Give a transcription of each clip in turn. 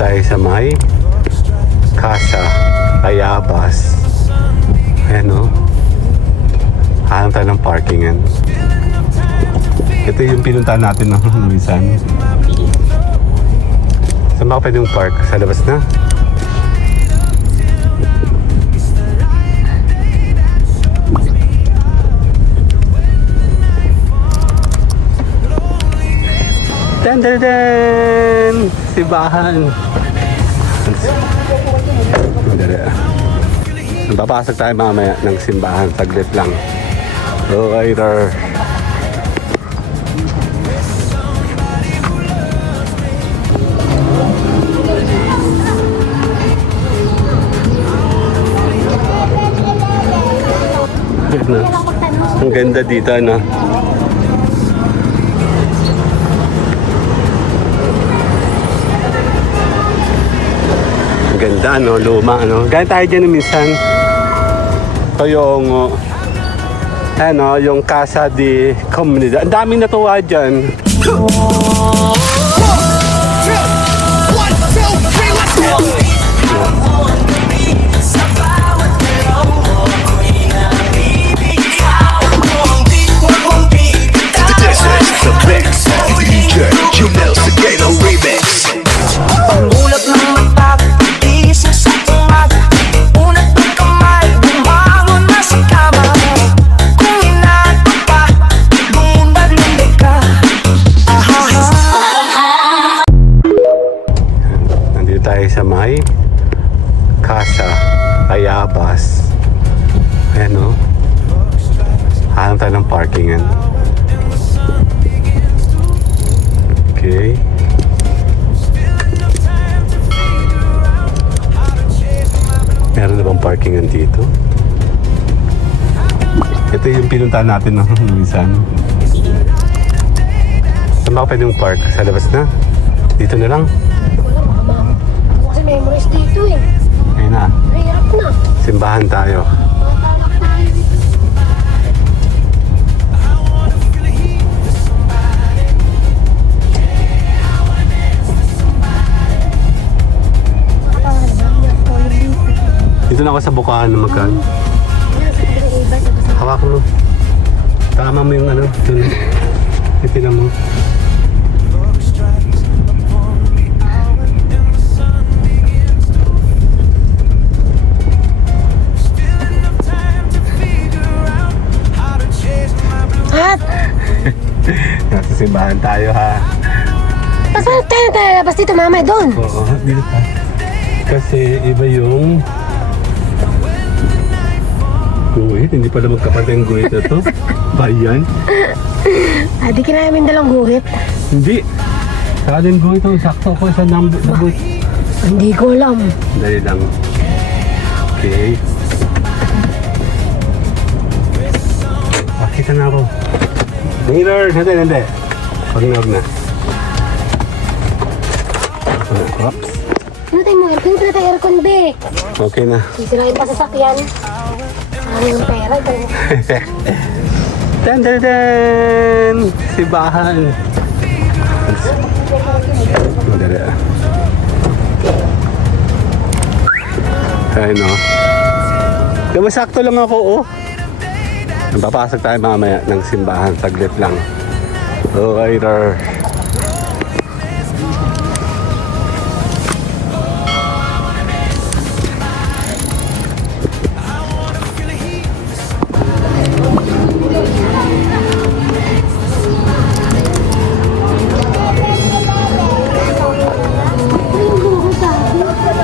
tayo sa may Casa Ayabas. Ayan o. Hanap tayo ng parkingan. Ito yung pinuntahan natin ng minsan. Saan ba pwede yung park? Sa labas na? Dan! Simbahan! Papasok tayo mamaya ng simbahan. Saglit lang. So, later. Ang ganda dito, ano? Ganda, no? Luma, no? Gaya tayo dyan minsan. Ito yung ano, yung Casa de Comunidad. Ang daming natuwa dyan. Pangulap ng mata, gising sa umaga, unat ng kamay, bumangon na sa kama. Kung inaantok pa, bumaglindig ka. Nandito tayo sa may Casa Ayabas. Ayan o. Hanap tayo ng parkingan. Okay. Meron na bang parkingan dito? Ito yung pinuntahan natin ng minsan. Saan ba pwede yung park? Sa labas na? Dito na lang? Wala, baka kasi memories dito eh. Ayun na. Mahirap na. Simbahan tayo. Matalak tayo dito. Dito na ako sa bukaan na magkaan. Hawak mo. Tama mo yung ano. Dun. Itinan mo. At? Nasa simbahan tayo, ha. Saan tayo labas dito, mama? Doon. Oo, dito pa. Kasi iba yung guhit. Hindi pala magkapatid ang guhit na to. Bayan. Di kinamin dalang guhit. Hindi. Sa atin guhit ang sakto ko sa guhit. Hindi ko alam. Dali lang. Okay. Pakita na ako. Later. Hindi. Huwag na. Oops. Ano tayo mo? Aircon ko na tayo aircon, be. Okay na. Sisirain pa sa sakyan. Ano yung pera? Dan! Simbahan. Madali. Ayun o. Masakto lang ako, oh. Papasok tayo mamaya ng simbahan. Saglit lang. So, later.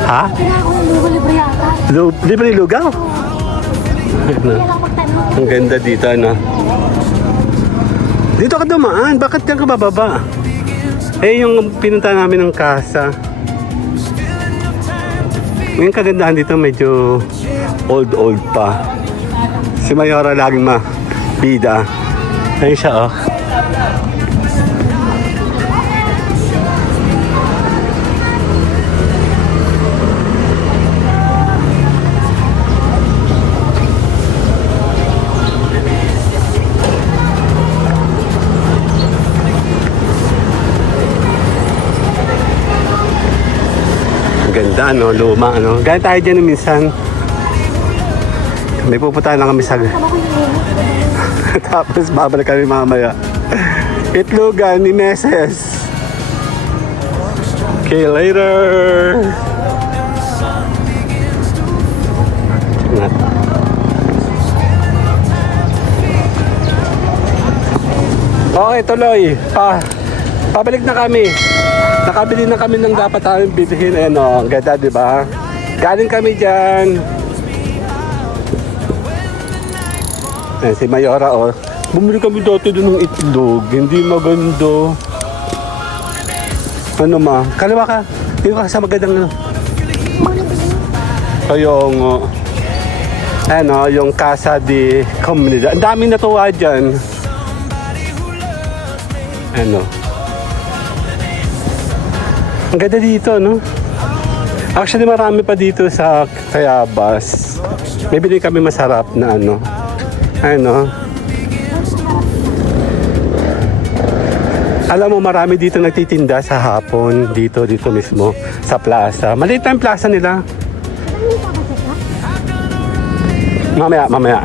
Ha? Ako yung lugo libre yata. Libre lugaw? Kaya lang pagtanong. Ang ganda dito, ano? Dito ka dumaan. Bakit diyan ka bababa? Eh, yung pinunta namin ng casa. Yung kagandahan dito medyo old pa. Si Mayora laging bida. Ayun siya, oh. ganda, no? Luma, no? Gaya tayo dyan minsan. May pupuntahan lang kami sa... Tama ko yung Tapos babalik kami mamaya. Itlogan ni Meses. Okay, later! Check natin. Okay, tuloy. Pabalik na kami. Nakabili na kami ng dapat namin bibilhin. Ayan o, ang ganda, di ba? Galing kami dyan. Ayan, si Mayora o. Bumili kami dati doon ng itlog. Hindi maganda. Ano ma? Kalawa ka. Dito ka sa magandang ano. So yung... ano, yung Casa de Comunidad. Ang daming natuwa dyan. Ano? Ang ganda dito, no? Actually, marami pa dito sa Tayabas. May bili kami masarap na ano. Ano? Alam mo, marami dito nagtitinda sa hapon. Dito mismo. Sa plaza. Maliit na yung plaza nila. Mamaya.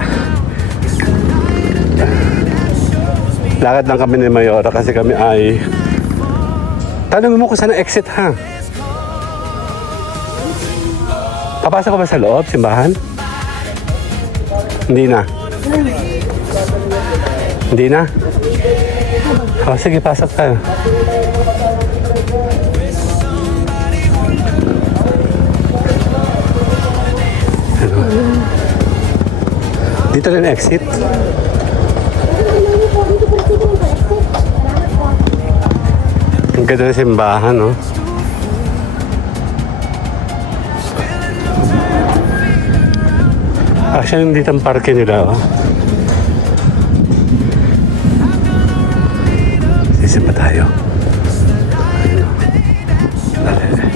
Lakad lang kami ni Mayora kasi kami ay... Tanong mo kung saan ang exit, ha? Papasok ko ba sa loob, simbahan? Hindi na. Hindi na? O, sige, pasok tayo. Ano? Dito rin exit. Ang ganda ng simbahan, no? Actually, dito ang parke nila, oh. Sisi pa tayo. Dali.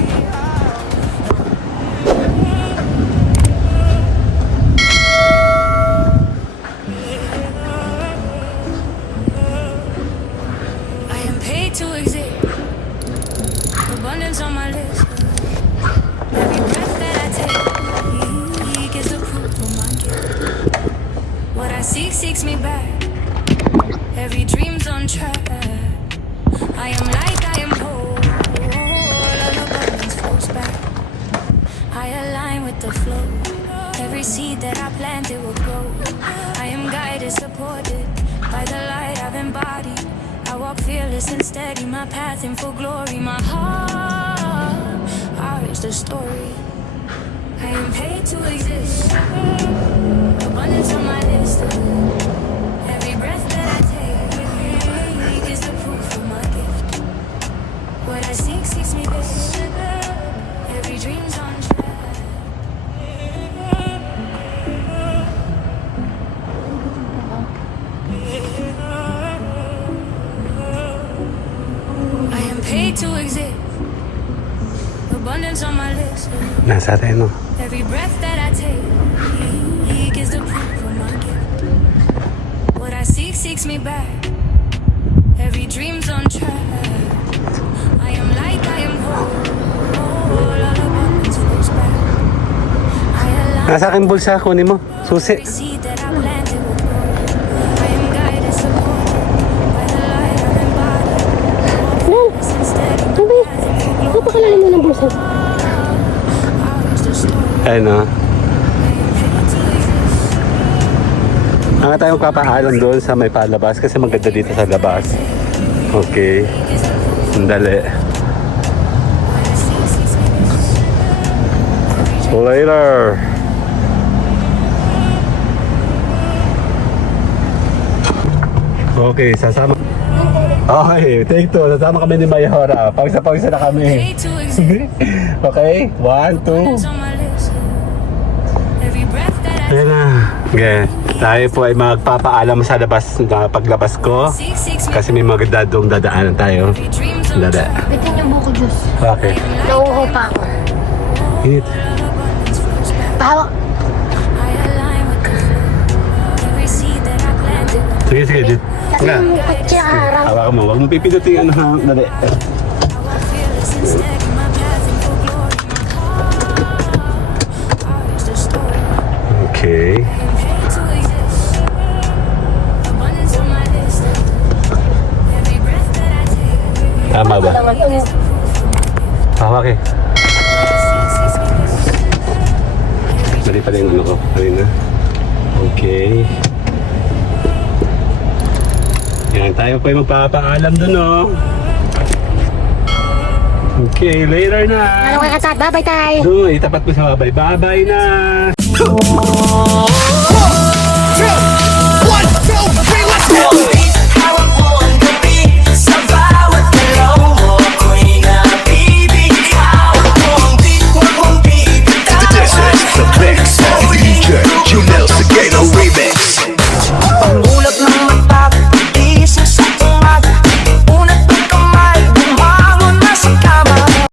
I am paid to exist. Abundance on my list. Every breath that I take is the proof of my gift. What I seek seeks me back. Every dream's on track. I am like I am whole. All abundance flows back. I align with the flow. Every seed that I planted will grow. I am guided, supported by the light I've embodied. I walk fearless and steady, my path in full glory. My heart is the story. I am paid to exist. Abundance on my list. Every breath that I take is the proof of my gift. What I seek seeks me best. Every dream's on track. I am paid to exist. Abundance on my list. Nasa atin, no? Every breath that I take is the proof of my gift. What I seek seeks me back. Every dream's on track. I am like I am whole. All abundance flows back. I align Nasa akin bulsa, kunin mo. Susi. every seed that I planted will grow. I am guided, supported by the light I've embodied. Focus and steady, my path in full glory. Napakalalim mo ng bulsa. Ours the story. Ayun, no? I am paid to exist. Nga tayo papaalam doon sa may palabas kasi maganda dito sa labas. Okay. Sandali. Later. Okay, sasama. Okay, take two. Sasama kami ni Mayora. Pawisa-pawisa na kami. Paid to exist. Okay, 1, 2. Abundance on my list. Every breath that I Ayan na. Okay. Tayo po ay magpapaalam sa labas na paglabas ko. seek seeks me. Kasi may mga dadong dadaanan tayo. Every dream's on Dada. track. Bitin yung buko juice. Okay. Nauuho pa ako. Init. Abundance flows back. Hawak. I align with the flow. Every seed that I planted. Sige, sige. Dit. Kasi Nga. yung kutsi harang. Hawakan mo. Huwag mo pipinutin ano ha. Dali. I walk fearless and steady, my path in full glory. My Hawak eh. Mali pala yung ano ko. Kanina. Okay. Yan, tayo pa yung magpapaalam dun, oh. Okay, later na. Ano kaya katat? Bye-bye tayo. Doon, itapat mo sa babay. Bye-bye na. Oh,